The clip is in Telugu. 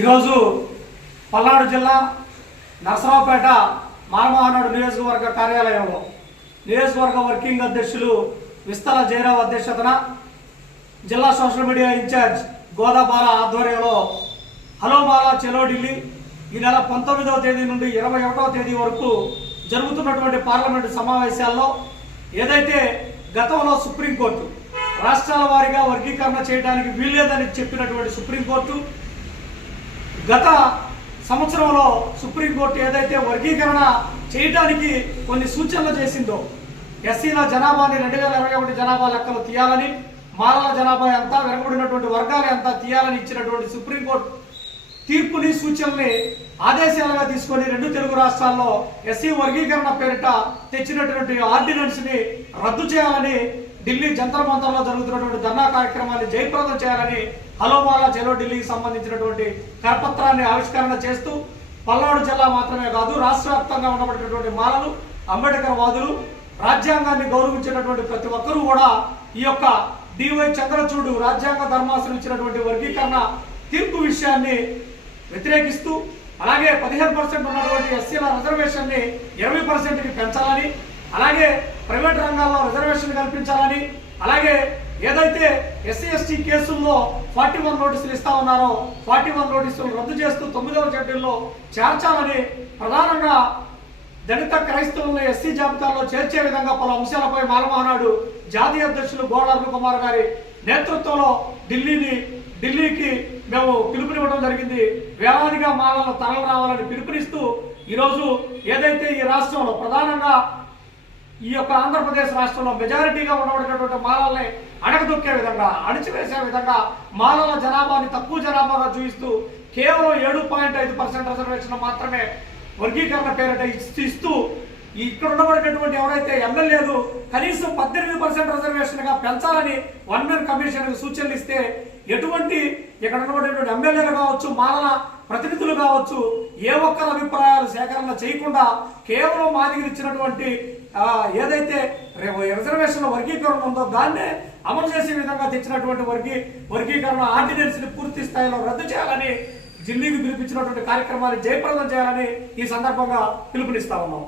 ఈరోజు పల్నాడు జిల్లా నరసరావుపేట మానమహానాడు నియోజకవర్గ కార్యాలయంలో నియోజకవర్గ వర్కింగ్ అధ్యక్షులు విస్తల జయరావు అధ్యక్షతన జిల్లా సోషల్ మీడియా ఇన్ఛార్జ్ గోదాబాల ఆధ్వర్యంలో హలో బాలా చెలో ఢిల్లీ ఈ నెల 19వ తేదీ నుండి 21వ తేదీ వరకు జరుగుతున్నటువంటి పార్లమెంటు సమావేశాల్లో ఏదైతే గతంలో సుప్రీంకోర్టు రాష్ట్రాల వారీగా వర్గీకరణ చేయడానికి వీల్లేదని చెప్పినటువంటి సుప్రీంకోర్టు గత సంవత్సరంలో సుప్రీంకోర్టు ఏదైతే వర్గీకరణ చేయడానికి కొన్ని సూచనలు చేసిందో ఎస్సీల జనాభాని 2021 జనాభా లెక్కలు తీయాలని, మాలల జనాభా ఎంత, వెనకబడినటువంటి వర్గాలు ఎంత తీయాలని ఇచ్చినటువంటి సుప్రీంకోర్టు తీర్పుని సూచనల్ని ఆదేశాలుగా తీసుకొని రెండు తెలుగు రాష్ట్రాల్లో ఎస్సీ వర్గీకరణ పేరిట తెచ్చినటువంటి ఆర్డినెన్స్ ని రద్దు చేయాలని ఢిల్లీ జంతర్ మంతర్లో జరుగుతున్నటువంటి ధర్నా కార్యక్రమాన్ని జయప్రదం చేయాలని హలో బాలా చెలో ఢిల్లీకి సంబంధించినటువంటి కరపత్రాన్ని ఆవిష్కరణ చేస్తూ పల్నాడు జిల్లా మాత్రమే కాదు రాష్ట్ర వ్యాప్తంగా ఉండబడినటువంటి మాలలు, అంబేద్కర్ వాదులు, రాజ్యాంగాన్ని గౌరవించినటువంటి ప్రతి ఒక్కరూ కూడా ఈ యొక్క డివై చంద్రచూడ్ రాజ్యాంగ ధర్మాసనం ఇచ్చినటువంటి వర్గీకరణ తీర్పు విషయాన్ని వ్యతిరేకిస్తూ అలాగే 15% ఉన్నటువంటి ఎస్సీల రిజర్వేషన్ ని 20%కి పెంచాలని, అలాగే ప్రైవేట్ రంగాల్లో రిజర్వేషన్ కల్పించాలని, అలాగే ఏదైతే ఎస్సీ ఎస్టీ కేసుల్లో 41 నోటీసులు ఇస్తా ఉన్నారో 41 నోటీసులు రద్దు చేస్తూ 9వ షెడ్యూల్లో చేర్చాలని, ప్రధానంగా దళిత క్రైస్తవులను ఎస్సీ జాబితాలో చేర్చే విధంగా పలు అంశాలపై మానమహానాడు జాతీయ అధ్యక్షులు గోడ అరుణ్ కుమార్ గారి నేతృత్వంలో ఢిల్లీకి మేము పిలుపునివ్వడం జరిగింది. వేలాదిగా మాలలు తరలి రావాలని పిలుపునిస్తూ ఈరోజు ఏదైతే ఈ రాష్ట్రంలో ప్రధానంగా ఈ యొక్క ఆంధ్రప్రదేశ్ రాష్ట్రంలో మెజారిటీగా ఉండబడినటువంటి మాలల్ని అణగదొక్కే విధంగా, అణిచివేసే విధంగా మాలల జనాభాని తక్కువ జనాభాగా చూపిస్తూ కేవలం 7.5% రిజర్వేషన్ మాత్రమే వర్గీకరణ పేరిట ఇస్తూ ఇక్కడ ఉండబడినటువంటి ఎవరైతే ఎమ్మెల్యేలు కనీసం 18% రిజర్వేషన్ గా పెంచాలని వన్ మెన్ కమిషన్ సూచనలు ఇస్తే ఎటువంటి ఇక్కడ ఉన్నటువంటి ఎమ్మెల్యేలు కావచ్చు, మాలల ప్రతినిధులు కావచ్చు, ఏ ఒక్కరి అభిప్రాయాలు సేకరణ చేయకుండా కేవలం మా దగ్గర ఇచ్చినటువంటి ఏదైతే రిజర్వేషన్ వర్గీకరణ ఉందో దాన్నే అమలు చేసే విధంగా తెచ్చినటువంటి వర్గీకరణ ఆర్డినెన్స్ ని పూర్తి స్థాయిలో రద్దు చేయాలని ఢిల్లీకి పిలిపించినటువంటి కార్యక్రమాన్ని జయప్రదం చేయాలని ఈ సందర్భంగా పిలుపునిస్తా ఉన్నాం.